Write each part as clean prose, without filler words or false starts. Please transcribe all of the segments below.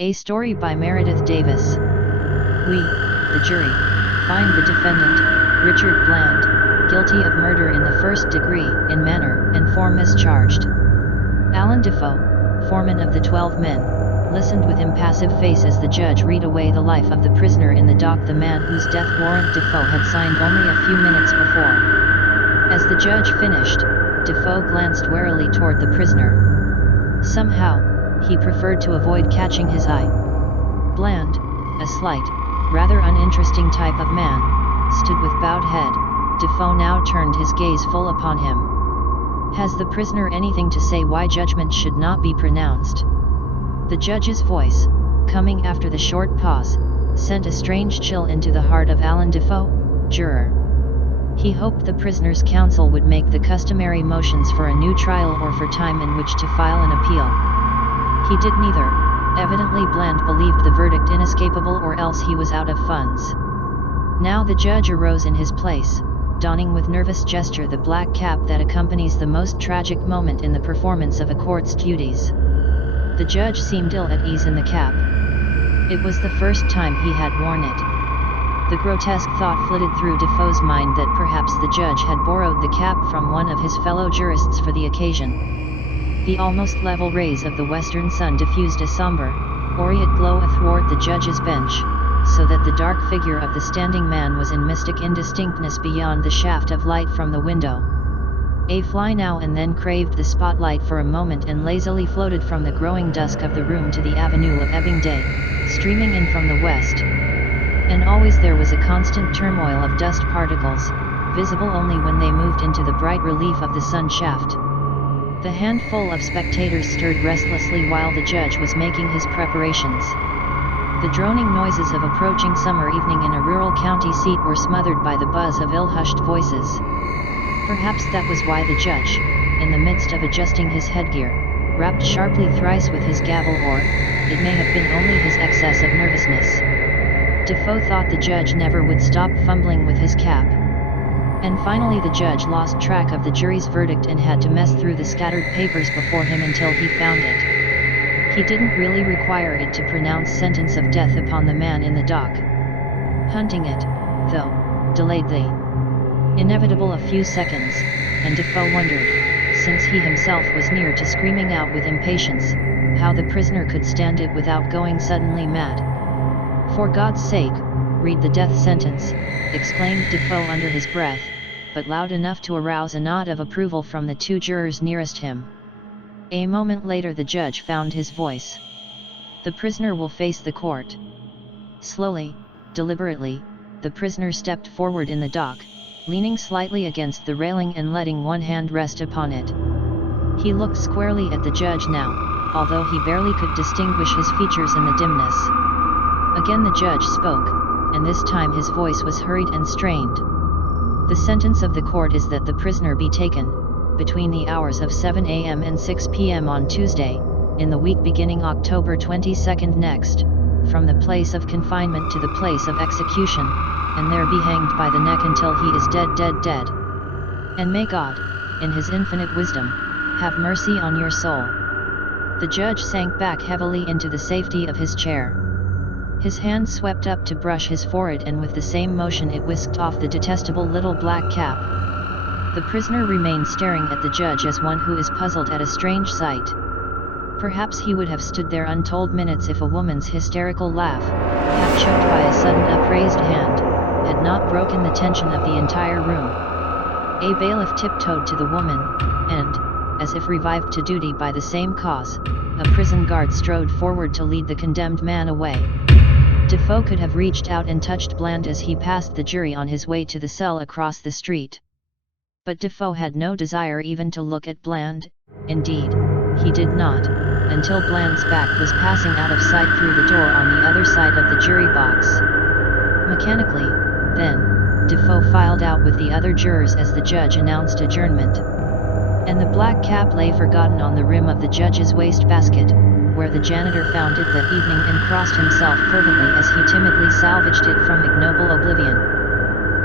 A story by Meredith Davis. We, the jury, find the defendant, Richard Bland, guilty of murder in the first degree in manner and form as charged. Alan Defoe, foreman of the 12 men, listened with impassive face as the judge read away the life of the prisoner in the dock, the man whose death warrant Defoe had signed only a few minutes before. As the judge finished, Defoe glanced warily toward the prisoner. Somehow, he preferred to avoid catching his eye. Bland, a slight, rather uninteresting type of man, stood with bowed head. Defoe now turned his gaze full upon him. Has the prisoner anything to say why judgment should not be pronounced? The judge's voice, coming after the short pause, sent a strange chill into the heart of Alan Defoe, juror. He hoped the prisoner's counsel would make the customary motions for a new trial or for time in which to file an appeal. He did neither. Evidently Bland believed the verdict inescapable, or else he was out of funds. Now the judge arose in his place, donning with nervous gesture the black cap that accompanies the most tragic moment in the performance of a court's duties. The judge seemed ill at ease in the cap. It was the first time he had worn it. The grotesque thought flitted through Defoe's mind that perhaps the judge had borrowed the cap from one of his fellow jurists for the occasion. The almost level rays of the western sun diffused a somber, aureate glow athwart the judge's bench, so that the dark figure of the standing man was in mystic indistinctness beyond the shaft of light from the window. A fly now and then craved the spotlight for a moment and lazily floated from the growing dusk of the room to the avenue of ebbing day, streaming in from the west. And always there was a constant turmoil of dust particles, visible only when they moved into the bright relief of the sun shaft. The handful of spectators stirred restlessly while the judge was making his preparations. The droning noises of approaching summer evening in a rural county seat were smothered by the buzz of ill-hushed voices. Perhaps that was why the judge, in the midst of adjusting his headgear, rapped sharply thrice with his gavel, or it may have been only his excess of nervousness. Defoe thought the judge never would stop fumbling with his cap. And finally the judge lost track of the jury's verdict and had to mess through the scattered papers before him until he found it. He didn't really require it to pronounce sentence of death upon the man in the dock. Hunting it, though, delayed the inevitable a few seconds, and Defoe wondered, since he himself was near to screaming out with impatience, how the prisoner could stand it without going suddenly mad. "For God's sake, read the death sentence," exclaimed Defoe under his breath, but loud enough to arouse a nod of approval from the two jurors nearest him. A moment later the judge found his voice. "The prisoner will face the court." Slowly, deliberately, the prisoner stepped forward in the dock, leaning slightly against the railing and letting one hand rest upon it. He looked squarely at the judge now, although he barely could distinguish his features in the dimness. Again the judge spoke, and this time his voice was hurried and strained. "The sentence of the court is that the prisoner be taken, between the hours of 7 a.m. and 6 p.m. on Tuesday, in the week beginning October 22nd next, from the place of confinement to the place of execution, and there be hanged by the neck until he is dead, dead, dead. And may God, in his infinite wisdom, have mercy on your soul." The judge sank back heavily into the safety of his chair. His hand swept up to brush his forehead, and with the same motion it whisked off the detestable little black cap. The prisoner remained staring at the judge as one who is puzzled at a strange sight. Perhaps he would have stood there untold minutes if a woman's hysterical laugh, half choked by a sudden upraised hand, had not broken the tension of the entire room. A bailiff tiptoed to the woman, and, as if revived to duty by the same cause, a prison guard strode forward to lead the condemned man away. Defoe could have reached out and touched Bland as he passed the jury on his way to the cell across the street. But Defoe had no desire even to look at Bland. Indeed, he did not, until Bland's back was passing out of sight through the door on the other side of the jury box. Mechanically, then, Defoe filed out with the other jurors as the judge announced adjournment. And the black cap lay forgotten on the rim of the judge's wastebasket, where the janitor found it that evening and crossed himself fervently as he timidly salvaged it from ignoble oblivion.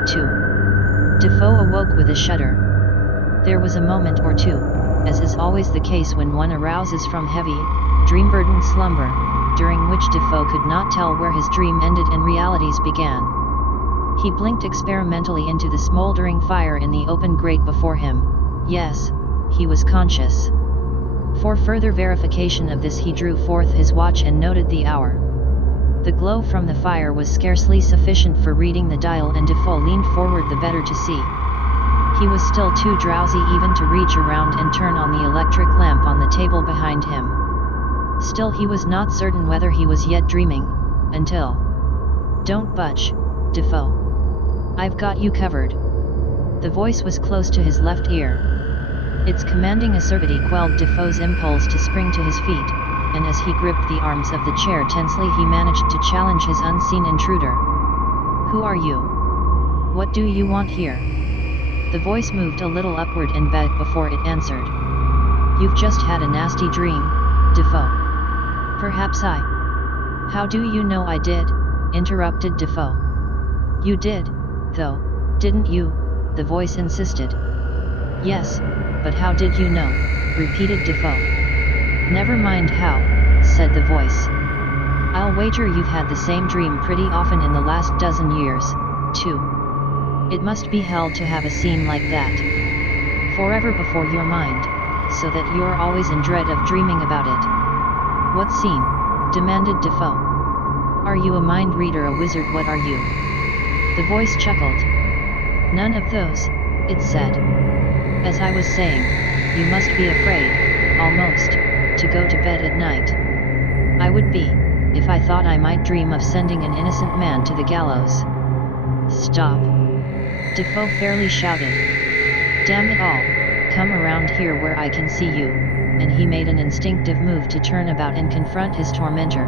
2. Defoe awoke with a shudder. There was a moment or two, as is always the case when one arouses from heavy, dream-burdened slumber, during which Defoe could not tell where his dream ended and realities began. He blinked experimentally into the smoldering fire in the open grate before him. Yes, he was conscious. For further verification of this he drew forth his watch and noted the hour. The glow from the fire was scarcely sufficient for reading the dial, and Defoe leaned forward the better to see. He was still too drowsy even to reach around and turn on the electric lamp on the table behind him. Still, he was not certain whether he was yet dreaming, until... "Don't budge, Defoe. I've got you covered." The voice was close to his left ear. Its commanding assertivity quelled Defoe's impulse to spring to his feet, and as he gripped the arms of the chair tensely he managed to challenge his unseen intruder. "Who are you? What do you want here?" The voice moved a little upward and back before it answered. "You've just had a nasty dream, Defoe." "Perhaps I..." "How do you know I did?" interrupted Defoe. "You did, though, didn't you?" the voice insisted. "Yes, but how did you know?" repeated Defoe. "Never mind how," said the voice. "I'll wager you've had the same dream pretty often in the last dozen years, too. It must be hell to have a scene like that forever before your mind, so that you're always in dread of dreaming about it." "What scene?" demanded Defoe. "Are you a mind reader, a wizard, what are you?" The voice chuckled. "None of those," it said. "As I was saying, you must be afraid, almost, to go to bed at night." "I would be, if I thought I might dream of sending an innocent man to the gallows." "Stop!" Defoe fairly shouted. "Damn it all, come around here where I can see you," and he made an instinctive move to turn about and confront his tormentor.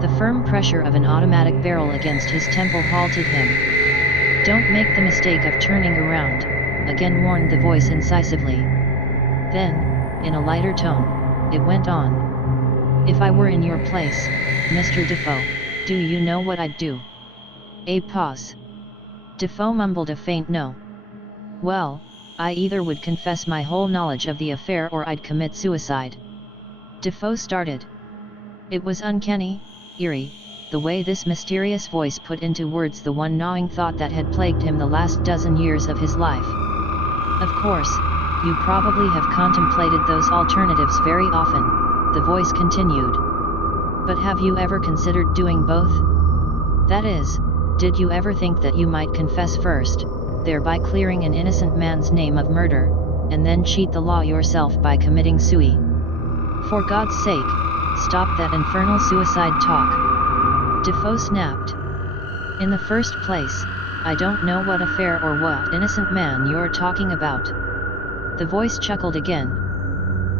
The firm pressure of an automatic barrel against his temple halted him. "Don't make the mistake of turning around," again warned the voice incisively. Then, in a lighter tone, it went on. "If I were in your place, Mr. Defoe, do you know what I'd do?" A pause. Defoe mumbled a faint no. "Well, I either would confess my whole knowledge of the affair or I'd commit suicide." Defoe started. It was uncanny, eerie, the way this mysterious voice put into words the one gnawing thought that had plagued him the last dozen years of his life. "Of course, you probably have contemplated those alternatives very often," the voice continued. "But have you ever considered doing both? That is, did you ever think that you might confess first, thereby clearing an innocent man's name of murder, and then cheat the law yourself by committing suicide? For God's sake, stop that infernal suicide talk!" Defoe snapped. "In the first place, I don't know what affair or what innocent man you're talking about." The voice chuckled again.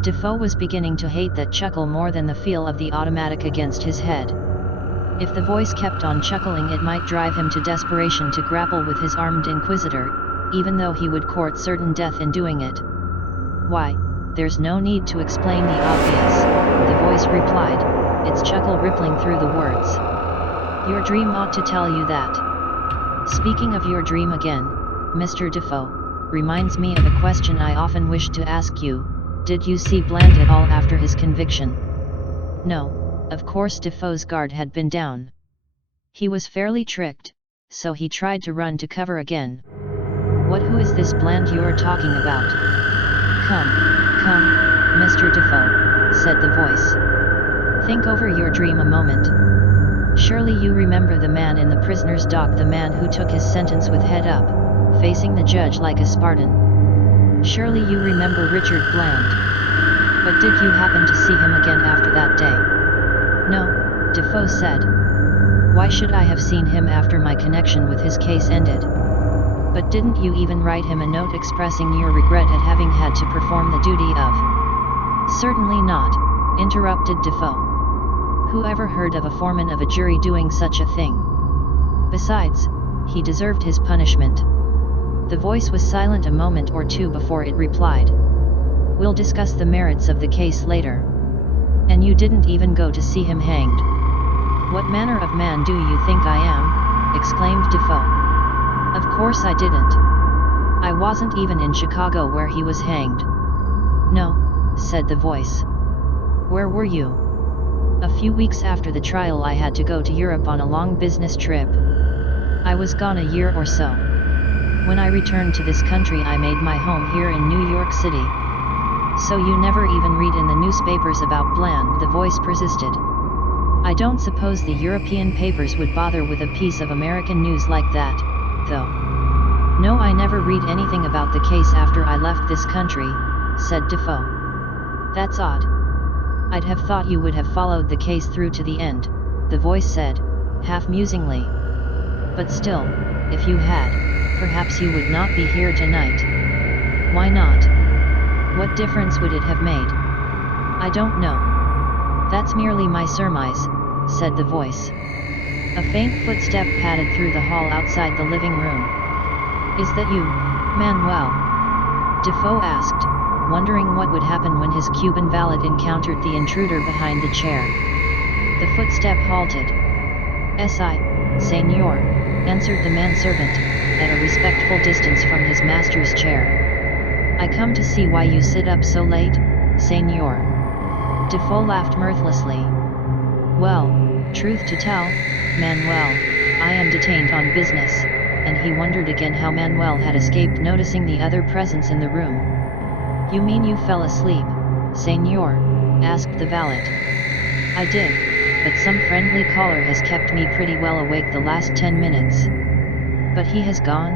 Defoe was beginning to hate that chuckle more than the feel of the automatic against his head. If the voice kept on chuckling, it might drive him to desperation to grapple with his armed inquisitor, even though he would court certain death in doing it. "Why, there's no need to explain the obvious," the voice replied, its chuckle rippling through the words. "Your dream ought to tell you that. Speaking of your dream again, Mr. Defoe, reminds me of a question I often wished to ask you. Did you see Bland at all after his conviction?" No, of course. Defoe's guard had been down. He was fairly tricked, so he tried to run to cover again. Who is this Bland you're talking about?" Come, Mr. Defoe," said the voice. "Think over your dream a moment. Surely you remember the man in the prisoner's dock, the man who took his sentence with head up, facing the judge like a Spartan. Surely you remember Richard Bland. But did you happen to see him again after that day?" "No," Defoe said. "Why should I have seen him after my connection with his case ended?" "But didn't you even write him a note expressing your regret at having had to perform the duty of..." "Certainly not," interrupted Defoe. "Who ever heard of a foreman of a jury doing such a thing? Besides, he deserved his punishment." The voice was silent a moment or two before it replied. "We'll discuss the merits of the case later. And you didn't even go to see him hanged." "What manner of man do you think I am?" exclaimed Defoe. "Of course I didn't. I wasn't even in Chicago where he was hanged." "No," said the voice. Where were you? A few weeks after the trial I had to go to Europe on a long business trip. I was gone a year or so. When I returned to this country I made my home here in New York City. So you never even read in the newspapers about Bland, the voice persisted. I don't suppose the European papers would bother with a piece of American news like that, though. No, I never read anything about the case after I left this country, said Defoe. That's odd. I'd have thought you would have followed the case through to the end, the voice said, half musingly. But still, if you had, perhaps you would not be here tonight. Why not? What difference would it have made? I don't know. That's merely my surmise, said the voice. A faint footstep padded through the hall outside the living room. Is that you, Manuel? Defoe asked, wondering what would happen when his Cuban valet encountered the intruder behind the chair. The footstep halted. "Si, senor," answered the manservant, at a respectful distance from his master's chair. "I come to see why you sit up so late, senor." Defoe laughed mirthlessly. "Well, truth to tell, Manuel, I am detained on business," and he wondered again how Manuel had escaped noticing the other presence in the room. "You mean you fell asleep, senor?" asked the valet. "I did, but some friendly caller has kept me pretty well awake the last 10 minutes. But he has gone?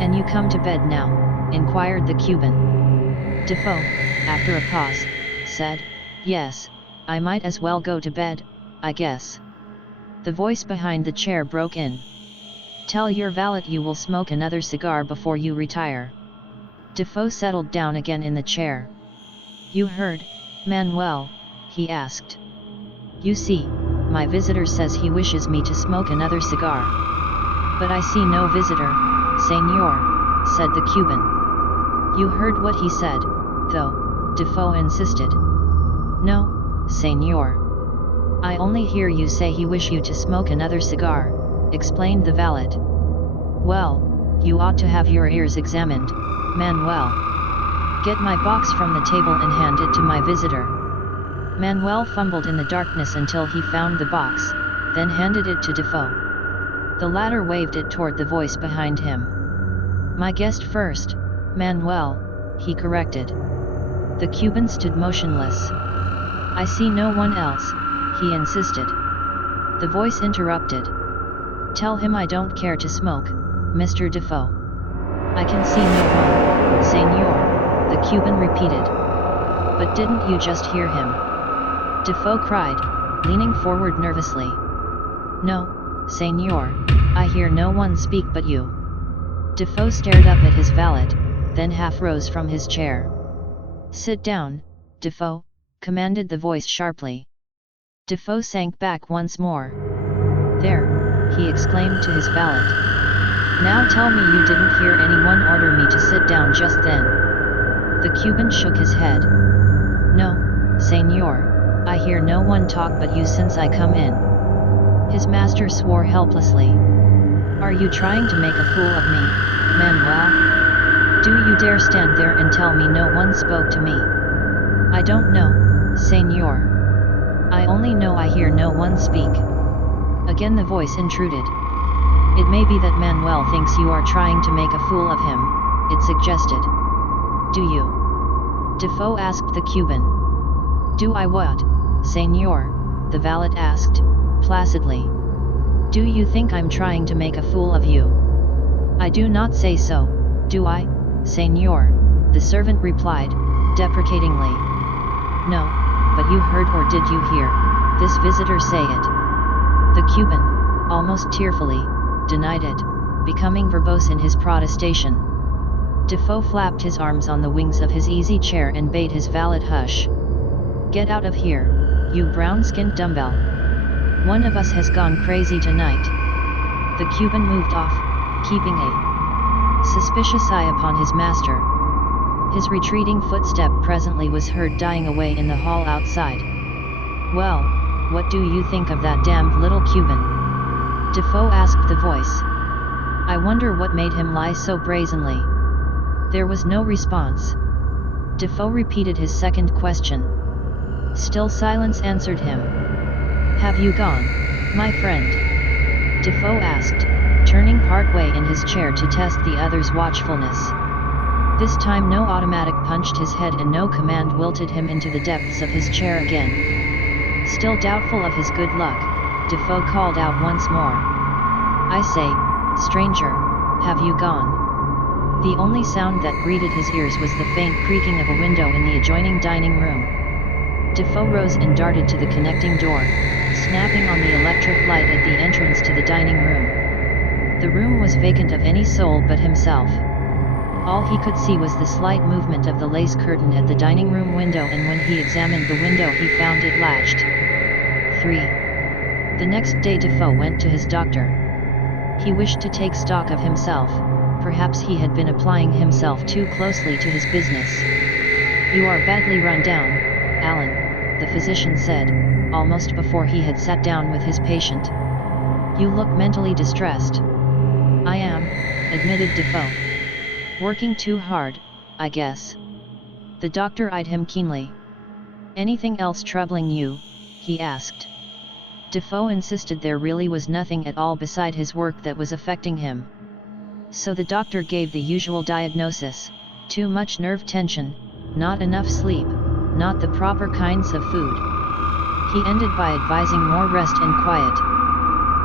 And you come to bed now?" inquired the Cuban. Defoe, after a pause, said, "Yes, I might as well go to bed, I guess." The voice behind the chair broke in. "Tell your valet you will smoke another cigar before you retire." Defoe settled down again in the chair. "You heard, Manuel?" he asked. "You see, my visitor says he wishes me to smoke another cigar." "But I see no visitor, senor," said the Cuban. "You heard what he said, though," Defoe insisted. "No, senor. I only hear you say he wish you to smoke another cigar," explained the valet. "Well, you ought to have your ears examined, Manuel. Get my box from the table and hand it to my visitor." Manuel fumbled in the darkness until he found the box, then handed it to Defoe. The latter waved it toward the voice behind him. "My guest first, Manuel," he corrected. The Cuban stood motionless. "I see no one else," he insisted. The voice interrupted. "Tell him I don't care to smoke, Mr. Defoe." "I can see no one, senor," the Cuban repeated. "But didn't you just hear him?" Defoe cried, leaning forward nervously. "No, senor, I hear no one speak but you." Defoe stared up at his valet, then half rose from his chair. "Sit down, Defoe," commanded the voice sharply. Defoe sank back once more. "There," he exclaimed to his valet. "Now tell me you didn't hear anyone order me to sit down just then." The Cuban shook his head. "No, senor, I hear no one talk but you since I come in." His master swore helplessly. "Are you trying to make a fool of me, Manuel? Do you dare stand there and tell me no one spoke to me?" "I don't know, senor. I only know I hear no one speak." Again the voice intruded. "It may be that Manuel thinks you are trying to make a fool of him," it suggested. "Do you?" Defoe asked the Cuban. "Do I what, senor?" the valet asked, placidly. "Do you think I'm trying to make a fool of you?" "I do not say so, do I, senor?" the servant replied, deprecatingly. "No, but you heard or did you hear this visitor say it?" The Cuban, almost tearfully, denied it, becoming verbose in his protestation. Defoe flapped his arms on the wings of his easy chair and bade his valet hush. "Get out of here, you brown-skinned dumbbell. One of us has gone crazy tonight." The Cuban moved off, keeping a suspicious eye upon his master. His retreating footstep presently was heard dying away in the hall outside. "Well, what do you think of that damned little Cuban?" Defoe asked the voice. "I wonder what made him lie so brazenly." There was no response. Defoe repeated his second question. Still silence answered him. "Have you gone, my friend?" Defoe asked, turning partway in his chair to test the other's watchfulness. This time no automatic punched his head and no command wilted him into the depths of his chair again. Still doubtful of his good luck, Defoe called out once more. "I say, stranger, have you gone?" The only sound that greeted his ears was the faint creaking of a window in the adjoining dining room. Defoe rose and darted to the connecting door, snapping on the electric light at the entrance to the dining room. The room was vacant of any soul but himself. All he could see was the slight movement of the lace curtain at the dining room window, and when he examined the window he found it latched. 3. The next day Defoe went to his doctor. He wished to take stock of himself. Perhaps he had been applying himself too closely to his business. "You are badly run down, Alan," the physician said, almost before he had sat down with his patient. "You look mentally distressed." "I am," admitted Defoe. "Working too hard, I guess." The doctor eyed him keenly. "Anything else troubling you?" he asked. Defoe insisted there really was nothing at all beside his work that was affecting him. So the doctor gave the usual diagnosis: too much nerve tension, not enough sleep, not the proper kinds of food. He ended by advising more rest and quiet.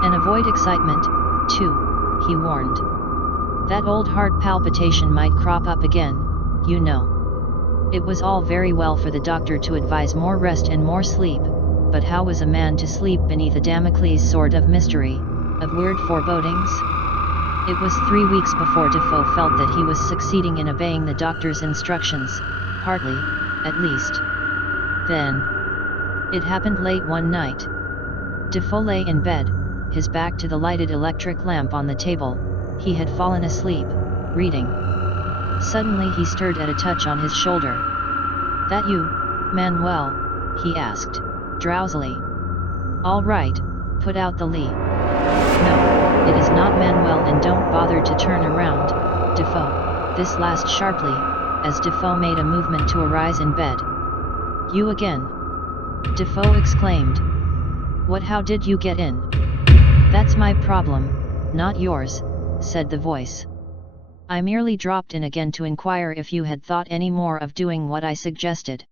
"And avoid excitement, too," he warned. "That old heart palpitation might crop up again, you know." It was all very well for the doctor to advise more rest and more sleep, but how was a man to sleep beneath a Damocles sword of mystery, of weird forebodings? It was 3 weeks before Defoe felt that he was succeeding in obeying the doctor's instructions, partly, at least. Then, it happened late one night. Defoe lay in bed, his back to the lighted electric lamp on the table. He had fallen asleep, reading. Suddenly he stirred at a touch on his shoulder. "That you, Manuel?" he asked, drowsily. "All right, put out the lee." "No, it is not Manuel, and don't bother to turn around, Defoe." This last sharply, as Defoe made a movement to arise in bed. "You again?" Defoe exclaimed. "What? How did you get in?" "That's my problem, not yours," said the voice. "I merely dropped in again to inquire if you had thought any more of doing what I suggested."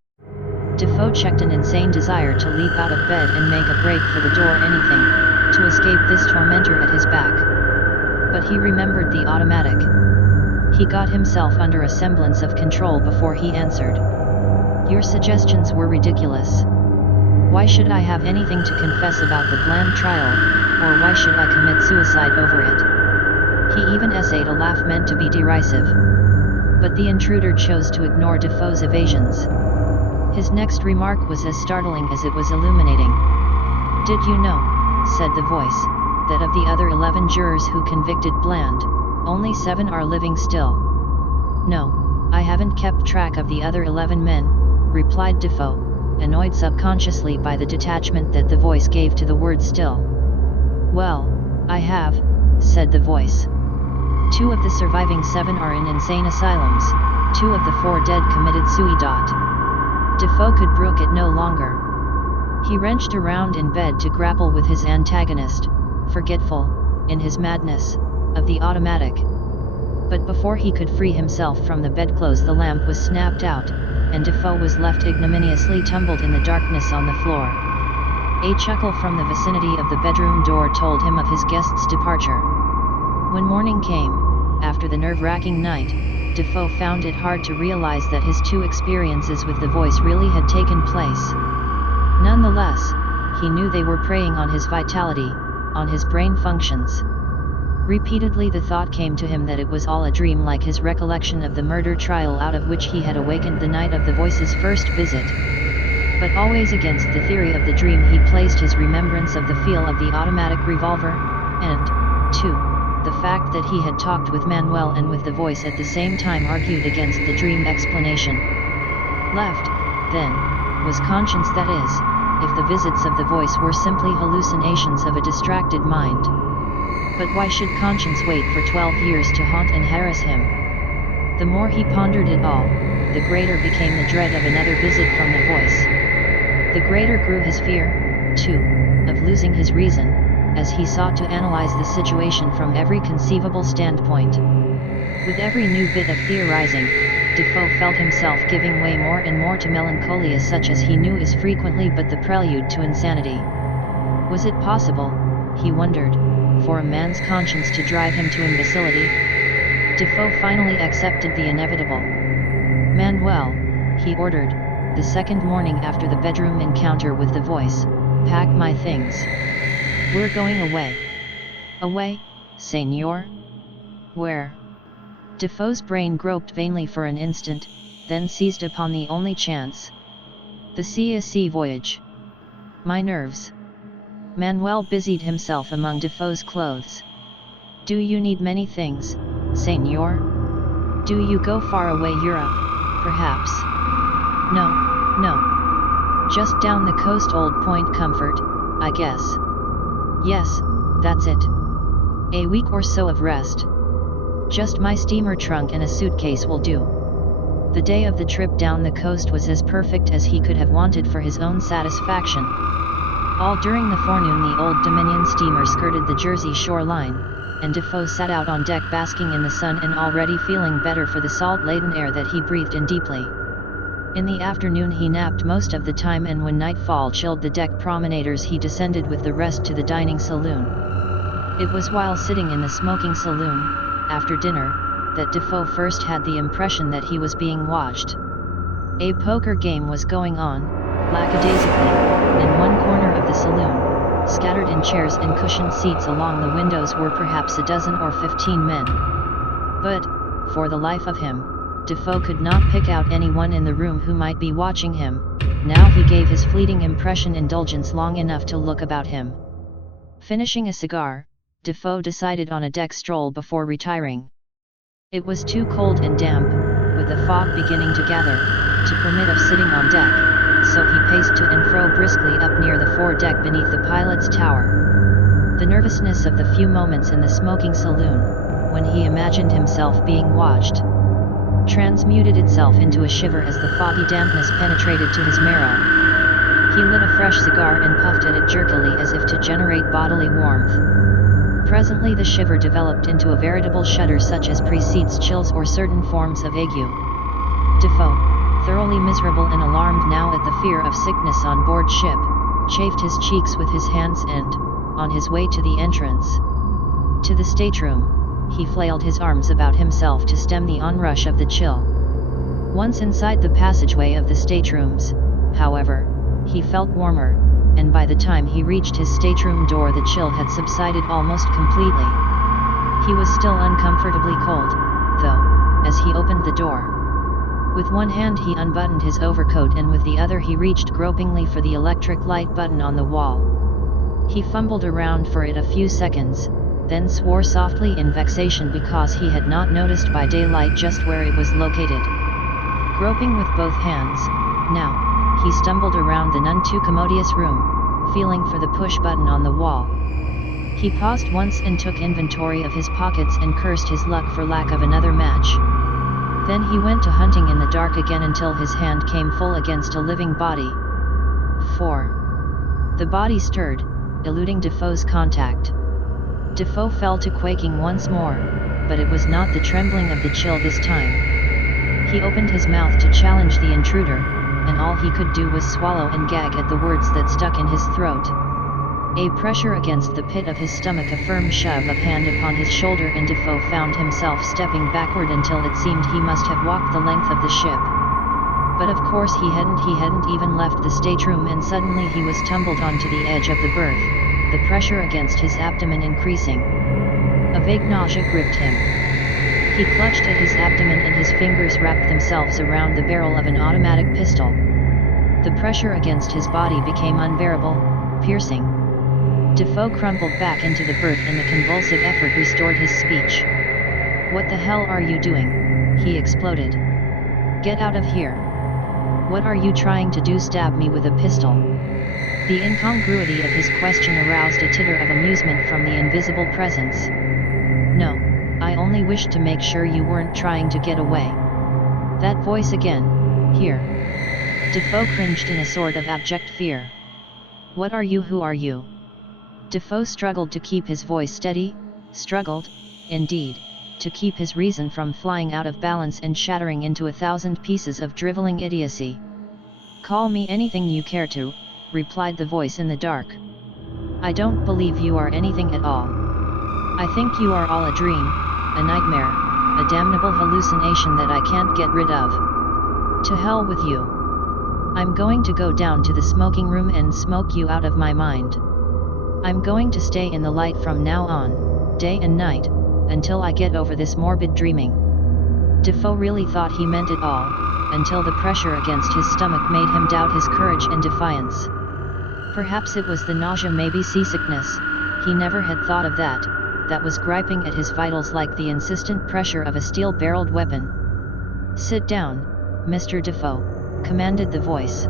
Defoe checked an insane desire to leap out of bed and make a break for the door, anything, to escape this tormentor at his back. But he remembered the automatic. He got himself under a semblance of control before he answered. "Your suggestions were ridiculous. Why should I have anything to confess about the bland trial, or why should I commit suicide over it?" He even essayed a laugh meant to be derisive. But the intruder chose to ignore Defoe's evasions. His next remark was as startling as it was illuminating. "Did you know," said the voice, "that of the other 11 jurors who convicted Bland, only 7 are living still?" "No, I haven't kept track of the other 11 men," replied Defoe, annoyed subconsciously by the detachment that the voice gave to the word still. "Well, I have," said the voice. 2 of the surviving 7 are in insane asylums, 2 of the 4 dead committed suicide. Defoe could brook it no longer. He wrenched around in bed to grapple with his antagonist, forgetful, in his madness, of the automatic. But before he could free himself from the bedclothes the lamp was snapped out, and Defoe was left ignominiously tumbled in the darkness on the floor. A chuckle from the vicinity of the bedroom door told him of his guest's departure. When morning came, after the nerve-wracking night, Defoe found it hard to realize that his 2 experiences with the voice really had taken place. Nonetheless, he knew they were preying on his vitality, on his brain functions. Repeatedly the thought came to him that it was all a dream, like his recollection of the murder trial out of which he had awakened the night of the voice's first visit. But always against the theory of the dream he placed his remembrance of the feel of the automatic revolver, and, 2. The fact that he had talked with Manuel and with the voice at the same time argued against the dream explanation. Left, then, was conscience, that is, if the visits of the voice were simply hallucinations of a distracted mind. But why should conscience wait for 12 years to haunt and harass him? The more he pondered it all, the greater became the dread of another visit from the voice. The greater grew his fear, too, of losing his reason, as he sought to analyze the situation from every conceivable standpoint. With every new bit of theorizing, Defoe felt himself giving way more and more to melancholia, such as he knew is frequently but the prelude to insanity. Was it possible, he wondered, for a man's conscience to drive him to imbecility? Defoe finally accepted the inevitable. "Manuel," he ordered, the second morning after the bedroom encounter with the voice, "pack my things. We're going away." "Away, Señor? Where?" Defoe's brain groped vainly for an instant, then seized upon the only chance. "The sea voyage. My nerves." Manuel busied himself among Defoe's clothes. "Do you need many things, Señor? Do you go far away, Europe, perhaps?" No. Just down the coast, Old Point Comfort, I guess." "Yes, that's it. A week or so of rest. Just my steamer trunk and a suitcase will do." The day of the trip down the coast was as perfect as he could have wanted for his own satisfaction. All during the forenoon the Old Dominion steamer skirted the Jersey shoreline, and Defoe sat out on deck basking in the sun and already feeling better for the salt-laden air that he breathed in deeply. In the afternoon he napped most of the time, and when nightfall chilled the deck promenaders he descended with the rest to the dining saloon. It was while sitting in the smoking saloon, after dinner, that Defoe first had the impression that he was being watched. A poker game was going on, lackadaisically, in one corner of the saloon. Scattered in chairs and cushioned seats along the windows were perhaps a dozen or 15 men. But, for the life of him, Defoe could not pick out anyone in the room who might be watching him. Now he gave his fleeting impression indulgence long enough to look about him. Finishing a cigar, Defoe decided on a deck stroll before retiring. It was too cold and damp, with the fog beginning to gather, to permit of sitting on deck, so he paced to and fro briskly up near the foredeck beneath the pilot's tower. The nervousness of the few moments in the smoking saloon, when he imagined himself being watched, transmuted itself into a shiver as the foggy dampness penetrated to his marrow. He lit a fresh cigar and puffed at it jerkily as if to generate bodily warmth. Presently the shiver developed into a veritable shudder such as precedes chills or certain forms of ague. Defoe, thoroughly miserable and alarmed now at the fear of sickness on board ship, chafed his cheeks with his hands and, on his way to the entrance to the stateroom, he flailed his arms about himself to stem the onrush of the chill. Once inside the passageway of the staterooms, however, he felt warmer, and by the time he reached his stateroom door the chill had subsided almost completely. He was still uncomfortably cold, though, as he opened the door. With one hand he unbuttoned his overcoat and with the other he reached gropingly for the electric light button on the wall. He fumbled around for it a few seconds, then swore softly in vexation because he had not noticed by daylight just where it was located. Groping with both hands, now, he stumbled around the none too commodious room, feeling for the push button on the wall. He paused once and took inventory of his pockets and cursed his luck for lack of another match. Then he went to hunting in the dark again until his hand came full against a living body. 4. The body stirred, eluding Defoe's contact. Defoe fell to quaking once more, but it was not the trembling of the chill this time. He opened his mouth to challenge the intruder, and all he could do was swallow and gag at the words that stuck in his throat. A pressure against the pit of his stomach, a firm shove of hand upon his shoulder, and Defoe found himself stepping backward until it seemed he must have walked the length of the ship. But of course he hadn't even left the stateroom, and suddenly he was tumbled onto the edge of the berth, the pressure against his abdomen increasing. A vague nausea gripped him. He clutched at his abdomen and his fingers wrapped themselves around the barrel of an automatic pistol. The pressure against his body became unbearable, piercing. Defoe crumpled back into the berth and the convulsive effort restored his speech. "What the hell are you doing?" he exploded. "Get out of here. What are you trying to do, stab me with a pistol?" The incongruity of his question aroused a titter of amusement from the invisible presence. "No, I only wished to make sure you weren't trying to get away." That voice again, "Here. Defoe cringed in a sort of abject fear. What are you? Who are you? Defoe struggled to keep his voice steady, struggled, indeed, to keep his reason from flying out of balance and shattering into 1,000 pieces of driveling idiocy. Call me anything you care to, replied the voice in the dark. I don't believe you are anything at all. I think you are all a dream, a nightmare, a damnable hallucination that I can't get rid of. To hell with you. I'm going to go down to the smoking room and smoke you out of my mind. I'm going to stay in the light from now on, day and night, until I get over this morbid dreaming. Defoe really thought he meant it all, until the pressure against his stomach made him doubt his courage and defiance. Perhaps it was the nausea, maybe seasickness, he never had thought of that, that was griping at his vitals like the insistent pressure of a steel-barreled weapon. Sit down, Mr. Defoe, commanded the voice.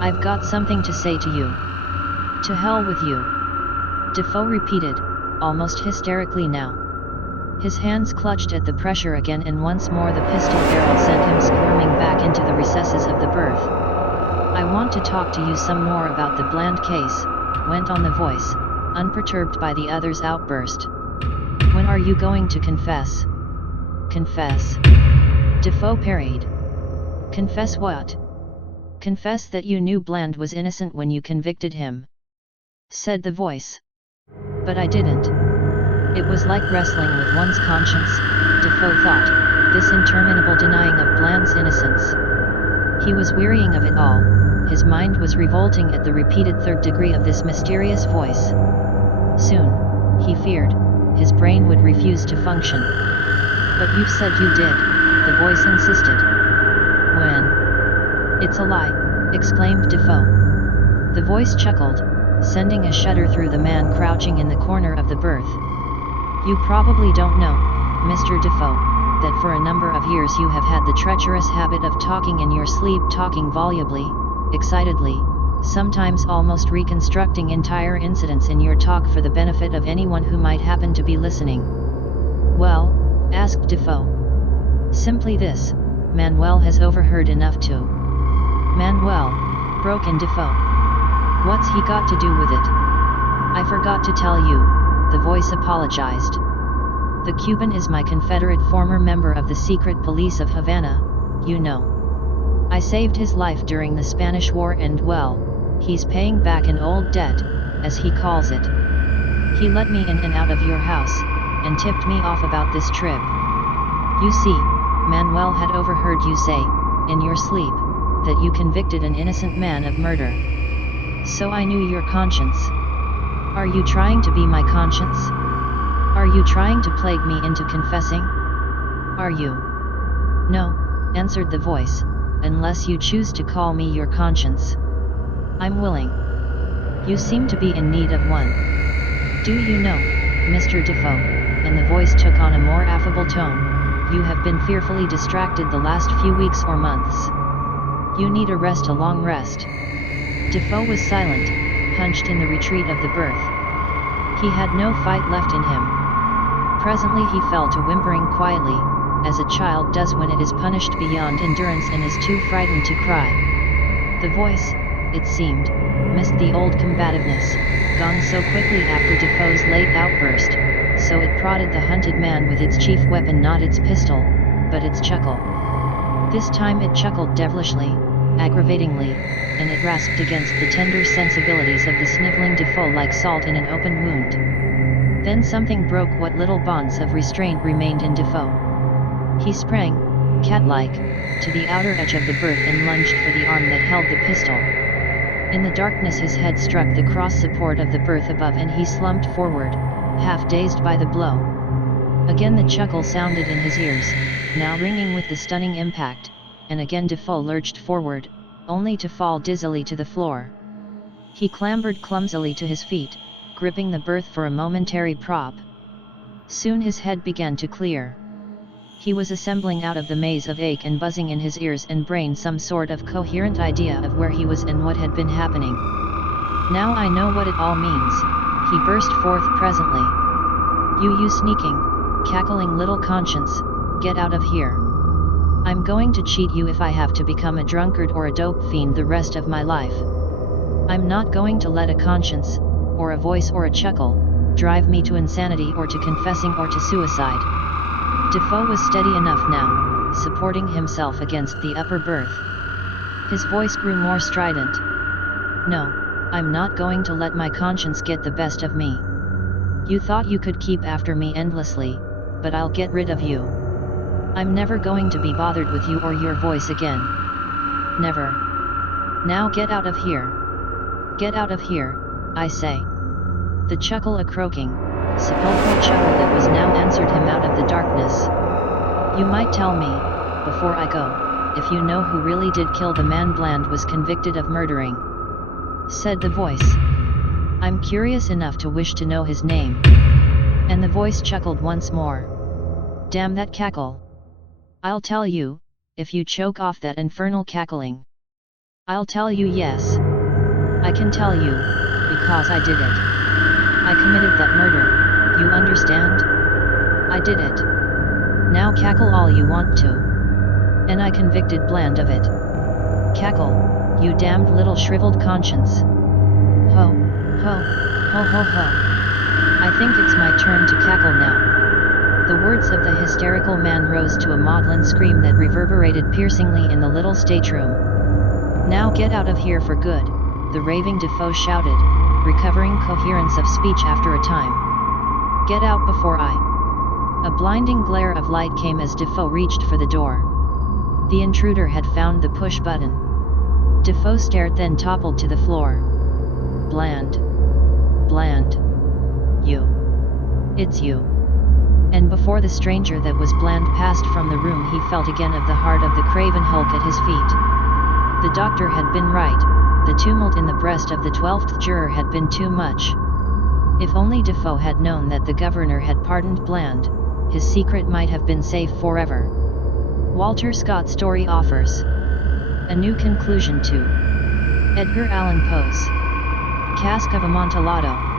I've got something to say to you. To hell with you. Defoe repeated, almost hysterically now. His hands clutched at the pressure again, and once more the pistol barrel sent him squirming back into the recesses of the berth. I want to talk to you some more about the Bland case, went on the voice, unperturbed by the other's outburst. When are you going to confess? Confess? Defoe parried. Confess what? Confess that you knew Bland was innocent when you convicted him, said the voice. But I didn't. It was like wrestling with one's conscience, Defoe thought, this interminable denying of Bland's innocence. He was wearying of it all, his mind was revolting at the repeated third degree of this mysterious voice. Soon, he feared, his brain would refuse to function. But you said you did, the voice insisted. When? It's a lie, exclaimed Defoe. The voice chuckled, sending a shudder through the man crouching in the corner of the berth. You probably don't know, Mr. Defoe, that for a number of years you have had the treacherous habit of talking in your sleep, talking volubly, excitedly, sometimes almost reconstructing entire incidents in your talk for the benefit of anyone who might happen to be listening. Well, asked Defoe. Simply this, Manuel has overheard enough to. Manuel, broke in Defoe. What's he got to do with it? I forgot to tell you, the voice apologized. The Cuban is my Confederate, former member of the secret police of Havana, you know. I saved his life during the Spanish War, and well, he's paying back an old debt, as he calls it. He let me in and out of your house, and tipped me off about this trip. You see, Manuel had overheard you say, in your sleep, that you convicted an innocent man of murder. So I knew your conscience. Are you trying to be my conscience? Are you trying to plague me into confessing? Are you? No, answered the voice, unless you choose to call me your conscience. I'm willing. You seem to be in need of one. Do you know, Mr. Defoe, and the voice took on a more affable tone, you have been fearfully distracted the last few weeks or months. You need a rest, a long rest. Defoe was silent, hunched in the retreat of the berth. He had no fight left in him. Presently he fell to whimpering quietly, as a child does when it is punished beyond endurance and is too frightened to cry. The voice, it seemed, missed the old combativeness, gone so quickly after Defoe's late outburst, so it prodded the hunted man with its chief weapon, not its pistol, but its chuckle. This time it chuckled devilishly, aggravatingly, and it rasped against the tender sensibilities of the sniveling Defoe like salt in an open wound. Then something broke what little bonds of restraint remained in Defoe. He sprang, cat-like, to the outer edge of the berth and lunged for the arm that held the pistol. In the darkness his head struck the cross support of the berth above and he slumped forward, half dazed by the blow. Again the chuckle sounded in his ears, now ringing with the stunning impact, and again Defoe lurched forward, only to fall dizzily to the floor. He clambered clumsily to his feet, gripping the berth for a momentary prop. Soon his head began to clear. He was assembling out of the maze of ache and buzzing in his ears and brain some sort of coherent idea of where he was and what had been happening. Now I know what it all means, he burst forth presently. You sneaking, cackling little conscience, get out of here. I'm going to cheat you if I have to become a drunkard or a dope fiend the rest of my life. I'm not going to let a conscience, or a voice or a chuckle, drive me to insanity or to confessing or to suicide. Defoe was steady enough now, supporting himself against the upper berth. His voice grew more strident. No, I'm not going to let my conscience get the best of me. You thought you could keep after me endlessly, but I'll get rid of you. I'm never going to be bothered with you or your voice again. Never. Now get out of here. Get out of here, I say. The chuckle, a croaking, sepulchral chuckle that was now answered him out of the darkness. You might tell me, before I go, if you know who really did kill the man Bland was convicted of murdering, said the voice. I'm curious enough to wish to know his name. And the voice chuckled once more. Damn that cackle. I'll tell you, if you choke off that infernal cackling. I'll tell you, yes. I can tell you, because I did it. I committed that murder, you understand? I did it. Now cackle all you want to. And I convicted Bland of it. Cackle, you damned little shriveled conscience. Ho, ho, ho ho ho. I think it's my turn to cackle now. The words of the hysterical man rose to a maudlin scream that reverberated piercingly in the little stateroom. Now get out of here for good, the raving Defoe shouted, recovering coherence of speech after a time. Get out before I... A blinding glare of light came as Defoe reached for the door. The intruder had found the push button. Defoe stared, then toppled to the floor. Bland. Bland. You. It's you. And before the stranger that was Bland passed from the room, he felt again of the heart of the craven hulk at his feet. The doctor had been right, the tumult in the breast of the 12th juror had been too much. If only Defoe had known that the governor had pardoned Bland, his secret might have been safe forever. Walter Scott's story offers a new conclusion to Edgar Allan Poe's Cask of Amontillado.